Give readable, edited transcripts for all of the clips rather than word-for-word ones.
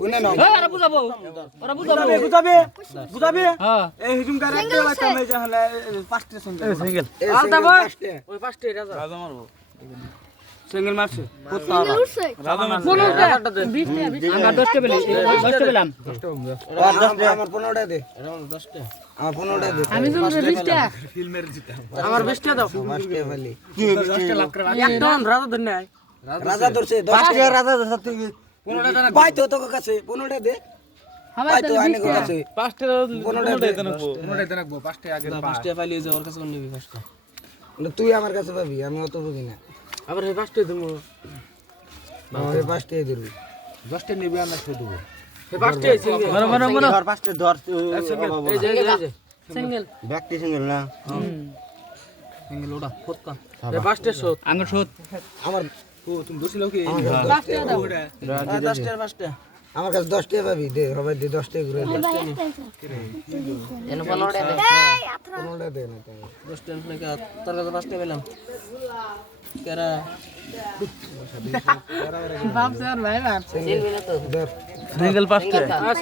কোনে নাও ওরা বুঝাবে বুঝাবে হ্যাঁ এই হিজুম কারে একটা লাইতাম এই যে হলে পাঁচটা সিঙ্গেল আলতা বল ওই পাঁচটা রাজা মারবো সিঙ্গেল মারছে আমার 10টা পেলাম আমার 15টা দে আমার 15টা দে আমি তো 20টা আমার 20টা দাও 5টা খালি 10টা লাখ টাকা একটা রাজা ধরে নাই রাজা ধরছে 10টা রাজা ধরছে তুই 15টা জানা পাই তো তোর কাছে 15টা দে পাই তো আইনে কাছে 5টা 15টা দে 15টা রাখবো 5টা আগে 5টা পাইলে যে ওর কাছে নিবি 5টা তুই আমার কাছে পাবি আমি অত বুঝি না আবার এই 5টা দেবো ওই 5টা দিবি 10টা নিবি আমরা ছেড়ে দেবো এই 5টা সিঙ্গেল ধর 5টা ধর এই যে সিঙ্গেল ব্যক্তি সিঙ্গেল না সিঙ্গেল ওটা ফটকা এই 5টা শট আঙ্গুর শোধ আমার ও তুমি দোষিলো কি 5টা দাও 10টা 5টা আমার কাছে 10টা পাবি দে সবাই দে 10টা ঘুরে দে এনে 15টা দে 15টা দে না তাই 10টা নাকি তোর কাছে 5টা পেলাম কেরা বাপ স্যার ভাই বাপ ধর সিঙ্গেল 5টা হ্যাঁ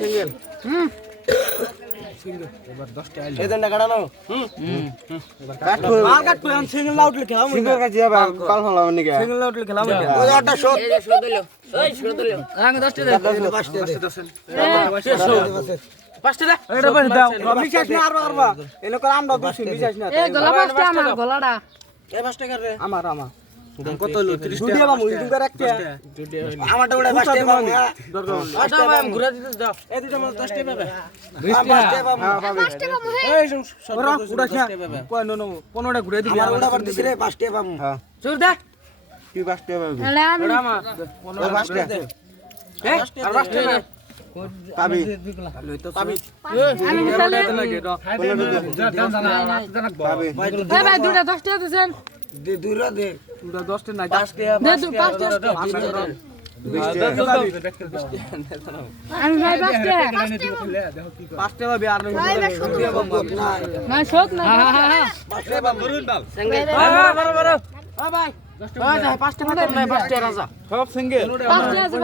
সিঙ্গেল এবার 10টা আইলো এই দন্ডা কাটানো মার কাট তুই সিঙ্গেল আউট খেলাম সিঙ্গেল কাছে যাবে কাল হলাম নাকি সিঙ্গেল আউট খেলাম ওই একটা শট আঙ্গুর 10টা দে 5টা দে 5টা দে এটা বস দাও বিশ্বাস না আর করবা এলো কর আমরা দুই বিশ্বাস না এই গলা 5টা আমার গলাটা এই 5টা করে আমার কত হলো 30 দুটি বামু ইদুম করে একটা আমারটা ওটা 5টা বামু আচ্ছা ভাই ঘুরে দিতে দাও এই দুটো মানে 10টা পাবে 5টা বামু এই ওরা উড়া খা কই নো নো 15টা ঘুরে দিবি আমার ওটা বাড়তিছে রে 5টা বামু চুর দে কি 5টা পাবি আরে আমি ওটা আমার 5টা দে হ্যাঁ আর 5টা না পাবি লই তো পাবি আমি মিশালে পাবি এই ভাই দুটা 10টা দেন দে দুইরা দে দুটো 10টা নাই 5টা দে 5টা আমি ভাই 5টা 5টা পাবি আর না শোধ না 5টা বামু বড় ও ভাই 5টা পাতাম না 5টা রাজা সব সিঙ্গেল 5টা আছে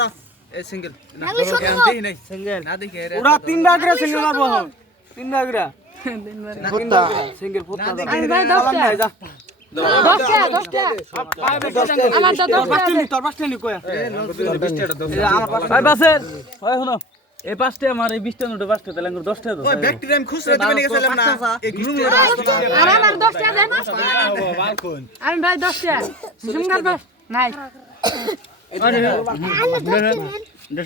রা এই সিঙ্গেল না আমি শোধ দেই নাই সিঙ্গেল না দেখে ওরা 3টা করে সিঙ্গেল মারবো 3টা করে ফুটতা সিঙ্গেল ফুটতা আমি ভাই 10টা 10টা আমার তো 10টা তোর 5টা নি কয়া ভাই বাসের ভাই শুনো এই 5টা আমার এই 20টা নোট 5টা তাহলে 10টা দাও ওই ব্যক্তির আমি খুচরা দিবেন গেছিলাম না এই গ্রুপ আর আমার 10টা দেন আমি ভাই 10টা সিঙ্গার বাস নাই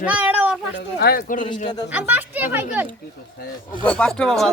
না এটা ওর 5টা আমি 5টা পাই গেল 5টা বাবা